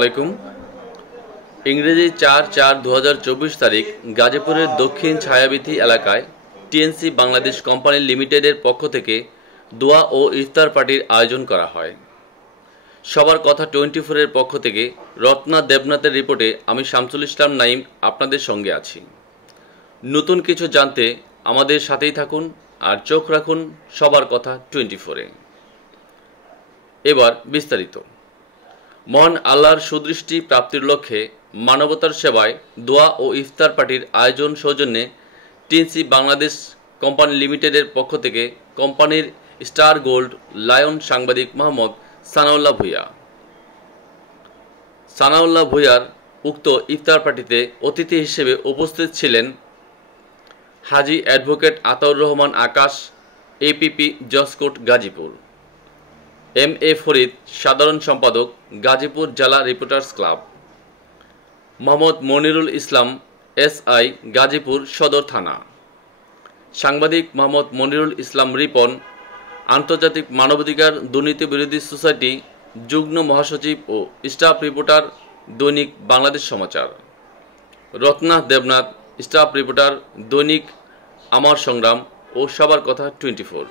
আলাইকুম। ইংরেজি 4/4/2024 তারিখ গাজীপুরের দক্ষিণ ছায়াবীথি এলাকায় টিএনসি বাংলাদেশ কোম্পানি লিমিটেডের পক্ষ থেকে দোয়া ও ইফতার পার্টির আয়োজন করা হয়। সবার কথা 24 এর পক্ষ থেকে রত্না দেবনাথের রিপোর্টে আমি শামসুল ইসলাম নাইম আপনাদের সঙ্গে আছি। নতুন কিছু জানতে আমাদের সাথেই থাকুন আর চোখ রাখুন সবার কথা 24-এ। এবার বিস্তারিত। মহান আল্লাহর সুদৃষ্টি প্রাপ্তির লক্ষ্যে মানবতার সেবায় দোয়া ও ইফতার পার্টির আয়োজন সৌজন্যে টিএনসি বাংলাদেশ কোম্পানি লিমিটেডের পক্ষ থেকে কোম্পানির স্টার গোল্ড লায়ন সাংবাদিক মোহাম্মদ সানাউল্লাহ ভূঁইয়ার উক্ত ইফতার পার্টিতে অতিথি হিসেবে উপস্থিত ছিলেন হাজী advocate Ataur Rahman Akash, APP জসকোট Gazipur, M A Farid সাধারণ সম্পাদক গাজীপুর জেলা রিপোর্টার্স ক্লাব, মোহাম্মদ মনিরুল ইসলাম এসআই গাজীপুর সদর থানা, সাংবাদিক মোহাম্মদ মনিরুল ইসলাম রিপন, আন্তর্জাতিক মানবাধিকার দুর্নীতি বিরোধী সোসাইটি যুগ্ম মহাসচিব ও স্টাফ রিপোর্টার দৈনিক বাংলাদেশ সমাচার, রত্না দেবনাথ স্টাফ রিপোর্টার দৈনিক আমার সংগ্রাম ও সবার কথা 24।